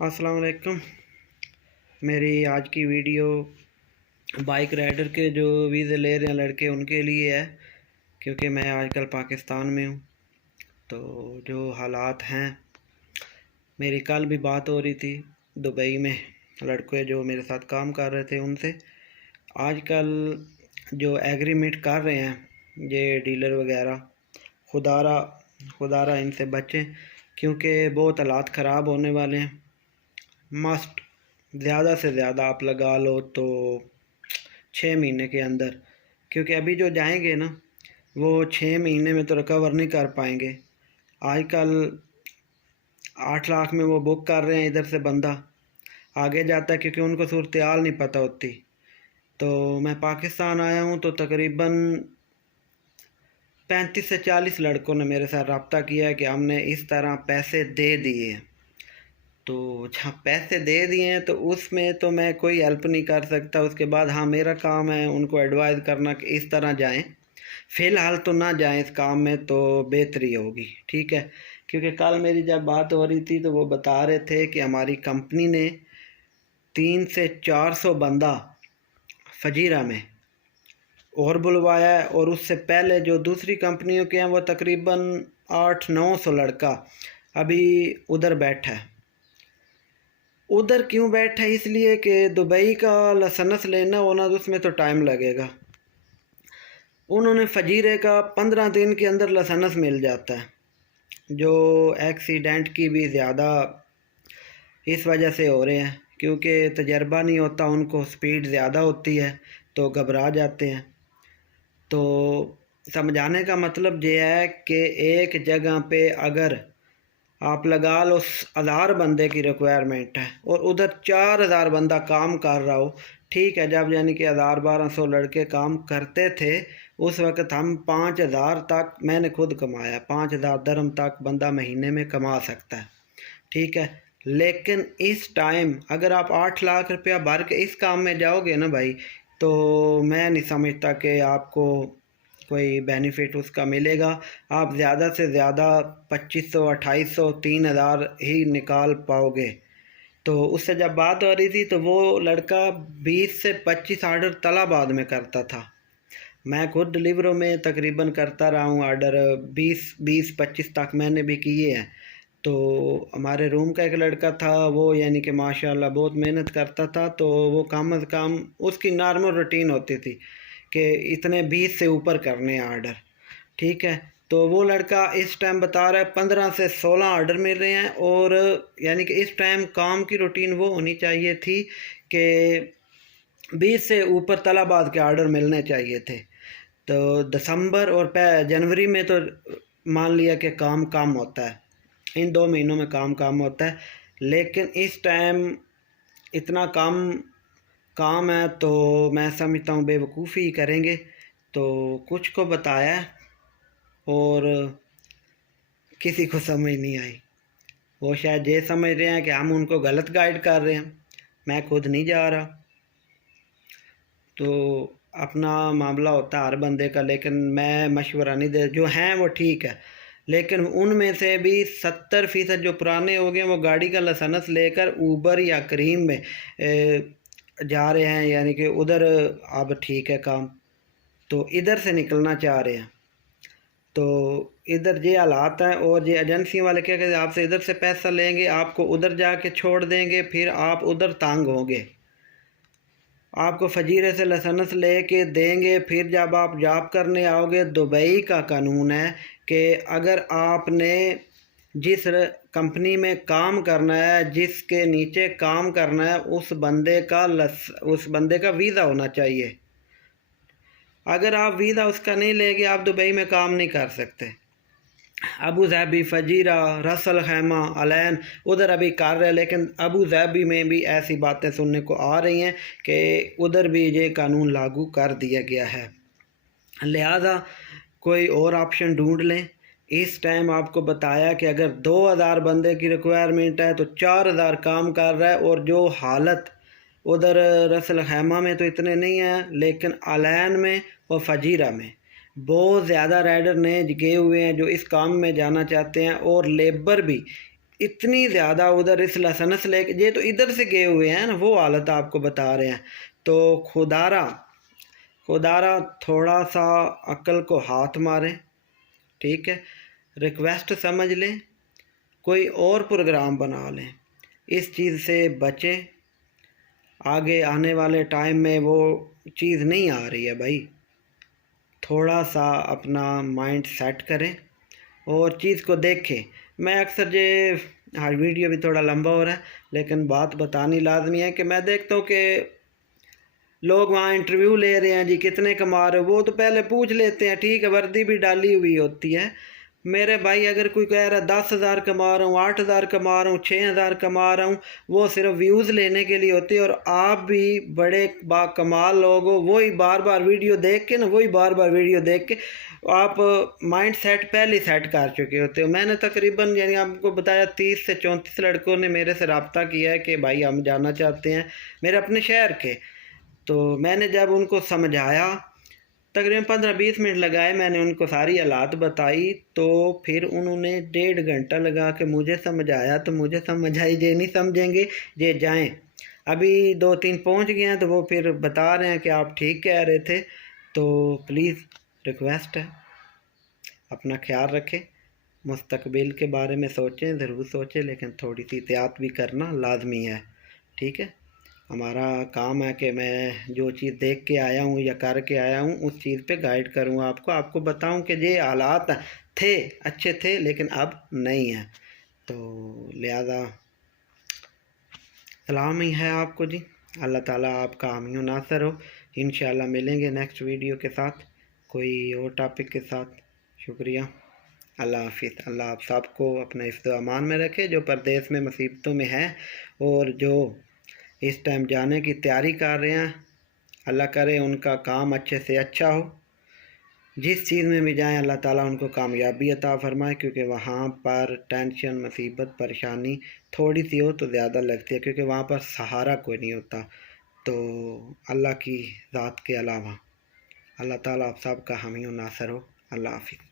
अस्सलाम वालेकुम। मेरी आज की वीडियो बाइक राइडर के जो वीज़े ले रहे हैं लड़के उनके लिए है, क्योंकि मैं आजकल पाकिस्तान में हूँ। तो जो हालात हैं, मेरी कल भी बात हो रही थी दुबई में लड़के जो मेरे साथ काम कर रहे थे उनसे। आजकल जो एग्रीमेंट कर रहे हैं ये डीलर वगैरह, खुदारा खुदारा इनसे बचें, क्योंकि बहुत हालात ख़राब होने वाले हैं। मस्ट ज़्यादा से ज़्यादा आप लगा लो तो 6 महीने के अंदर, क्योंकि अभी जो जाएंगे ना वो 6 महीने में तो रिकवर नहीं कर पाएंगे। आजकल 8 लाख में वो बुक कर रहे हैं, इधर से बंदा आगे जाता है क्योंकि उनको सूरत हाल नहीं पता होती। तो मैं पाकिस्तान आया हूँ तो तकरीबन 35 से 40 लड़कों ने मेरे साथ रब्ता किया है कि हमने इस तरह पैसे दे दिए। तो जहाँ पैसे दे दिए हैं तो उसमें तो मैं कोई हेल्प नहीं कर सकता। उसके बाद हाँ, मेरा काम है उनको एडवाइस करना कि इस तरह जाएं। फ़िलहाल तो ना जाएं इस काम में तो बेहतरी होगी, ठीक है। क्योंकि कल मेरी जब बात हो रही थी तो वो बता रहे थे कि हमारी कंपनी ने 300 से 400 बंदा फजीरा में और बुलवाया है, और उससे पहले जो दूसरी कंपनियों के हैं वो तकरीबन 800-900 लड़का अभी उधर बैठा है। उधर क्यों बैठा है? इसलिए कि दुबई का लाइसेंस लेना होना तो उसमें तो टाइम लगेगा। उन्होंने फजीरे का 15 दिन के अंदर लाइसेंस मिल जाता है। जो एक्सीडेंट की भी ज़्यादा इस वजह से हो रहे हैं क्योंकि तजर्बा नहीं होता, उनको स्पीड ज़्यादा होती है तो घबरा जाते हैं। तो समझाने का मतलब ये है कि एक जगह पे अगर आप लगा लो 1000 बंदे की रिक्वायरमेंट है और उधर 4000 बंदा काम कर रहा हो, ठीक है। जब यानी कि 1000-1200 लड़के काम करते थे उस वक़्त हम 5000 तक, मैंने खुद कमाया 5000 दरम तक बंदा महीने में कमा सकता है, ठीक है। लेकिन इस टाइम अगर आप 8 लाख रुपया भर के इस काम में जाओगे ना भाई, तो मैं नहीं समझता कि आपको कोई बेनिफिट उसका मिलेगा। आप ज़्यादा से ज़्यादा 2500, 2800, 3000 ही निकाल पाओगे। तो उससे जब बात हो रही थी तो वो लड़का 20 से 25 आर्डर तलाबाद में करता था। मैं खुद डिलीवरों में तकरीबन करता रहा हूँ आर्डर, 20-25 तक मैंने भी किए हैं। तो हमारे रूम का एक लड़का था, वो यानी कि माशाल्लाह बहुत मेहनत करता था। तो वो कम अज़ कम उसकी नॉर्मल रूटीन होती थी कि इतने 20 से ऊपर करने आर्डर, ठीक है। तो वो लड़का इस टाइम बता रहा है 15 से 16 आर्डर मिल रहे हैं, और यानी कि इस टाइम काम की रूटीन वो होनी चाहिए थी कि 20 से ऊपर तलाबाद के आर्डर मिलने चाहिए थे। तो दिसंबर और जनवरी में तो मान लिया कि काम कम होता है, इन 2 महीनों में काम कम होता है। लेकिन इस टाइम इतना कम काम है तो मैं समझता हूँ बेवकूफ़ी ही करेंगे। तो कुछ को बताया और किसी को समझ नहीं आई। वो शायद ये समझ रहे हैं कि हम उनको गलत गाइड कर रहे हैं। मैं खुद नहीं जा रहा। तो अपना मामला होता है हर बंदे का, लेकिन मैं मशवरा नहीं दे। जो हैं वो ठीक है, लेकिन उनमें से भी 70% जो पुराने हो गए वो गाड़ी का लाइसेंस लेकर ऊबर या करीम में जा रहे हैं, यानी कि उधर अब ठीक है काम, तो इधर से निकलना चाह रहे हैं। तो इधर ये हालात हैं, और ये एजेंसी वाले क्या कहते हैं, आपसे इधर से पैसा लेंगे, आपको उधर जाके छोड़ देंगे, फिर आप उधर तंग होंगे। आपको फजीरे से लाइसेंस ले के देंगे, फिर जब आप जॉब करने आओगे, दुबई का कानून है कि अगर आपने जिस कंपनी में काम करना है, जिसके नीचे काम करना है, उस बंदे का वीज़ा होना चाहिए। अगर आप वीज़ा उसका नहीं लेंगे आप दुबई में काम नहीं कर सकते। अबू धाबी, फजीरा, रसल खैमा, अलैन उधर अभी कर रहे हैं, लेकिन अबू धाबी में भी ऐसी बातें सुनने को आ रही हैं कि उधर भी ये कानून लागू कर दिया गया है। लिहाजा कोई और ऑप्शन ढूंढ लें। इस टाइम आपको बताया कि अगर 2000 बंदे की रिक्वायरमेंट है तो 4000 काम कर रहा है, और जो हालत उधर रसल खैमा में तो इतने नहीं हैं, लेकिन अलैन में और फजीरा में बहुत ज़्यादा राइडर नए गए हुए हैं जो इस काम में जाना चाहते हैं, और लेबर भी اتنی زیادہ ادھر اس لسنس لے کے یہ تو ادھر سے گئے ہوئے ہیں نا، وہ حالت آپ کو بتا رہے ہیں. تو خدارا تھوڑا سا عقل کو ہاتھ ماریں، ٹھیک ہے، ریکویسٹ سمجھ لیں، کوئی اور پروگرام بنا لیں، اس چیز سے بچیں. آگے آنے والے ٹائم میں وہ چیز نہیں آ رہی ہے بھائی. تھوڑا سا اپنا مائنڈ سیٹ کریں اور چیز کو دیکھیں. میں اکثر ہر ویڈیو بھی تھوڑا لمبا ہو رہا ہے لیکن بات بتانی لازمی ہے کہ میں دیکھتا ہوں کہ لوگ وہاں انٹرویو لے رہے ہیں، جی کتنے کما رہے ہو، وہ تو پہلے پوچھ لیتے ہیں، ٹھیک ہے، وردی بھی ڈالی ہوئی ہوتی ہے. میرے بھائی اگر کوئی کہہ رہا ہے 10,000 کما رہا ہوں، 8,000 کما رہا ہوں، 6,000 کما رہا ہوں، وہ صرف ویوز لینے کے لیے ہوتی ہے. اور آپ بھی بڑے با کمال لوگ ہو، وہی بار بار ویڈیو دیکھ کے آپ مائنڈ سیٹ پہلے سیٹ کر چکے ہوتے ہو. میں نے تقریباً آپ کو بتایا 30 سے 34 لڑکوں نے میرے سے رابطہ کیا ہے کہ بھائی ہم جانا چاہتے ہیں میرے اپنے شہر کے. تو میں نے جب ان کو سمجھایا، تقریباً 15-20 منٹ لگائے، میں نے ان کو ساری حالات بتائی، تو پھر انہوں نے 1.5 گھنٹہ لگا کے مجھے سمجھایا. تو مجھے سمجھ آئی، یہ نہیں سمجھیں گے یہ جائیں. ابھی 2-3 پہنچ گئے ہیں تو وہ پھر بتا رہے ہیں کہ آپ ٹھیک کہہ رہے تھے. تو پلیز ریکویسٹ ہے، اپنا خیال رکھیں، مستقبل کے بارے میں سوچیں، ضرور سوچیں، لیکن تھوڑی سی احتیاط بھی کرنا لازمی ہے. ٹھیک ہے، ہمارا کام ہے کہ میں جو چیز دیکھ کے آیا ہوں یا کر کے آیا ہوں اس چیز پہ گائیڈ کروں آپ کو بتاؤں کہ یہ حالات تھے، اچھے تھے لیکن اب نہیں ہیں. تو لہذا سلام ہی ہے آپ کو جی. اللہ تعالیٰ آپ کا حامی و ناصر ہو. انشاءاللہ ملیں گے نیکسٹ ویڈیو کے ساتھ، کوئی اور ٹاپک کے ساتھ. شکریہ، اللہ حافظ. اللہ آپ سب کو اپنے حفظ و امان میں رکھے، جو پردیس میں مصیبتوں میں ہیں اور جو اس ٹائم جانے کی تیاری کر رہے ہیں، اللہ کرے ان کا کام اچھے سے اچھا ہو. جس چیز میں بھی جائیں اللہ تعالیٰ ان کو کامیابی عطا فرمائے، کیونکہ وہاں پر ٹینشن، مصیبت، پریشانی تھوڑی سی ہو تو زیادہ لگتی ہے، کیونکہ وہاں پر سہارا کوئی نہیں ہوتا. تو اللہ کی ذات کے علاوہ اللہ تعالیٰ آپ سب کا حامی و ناصر ہو. اللہ حافظ.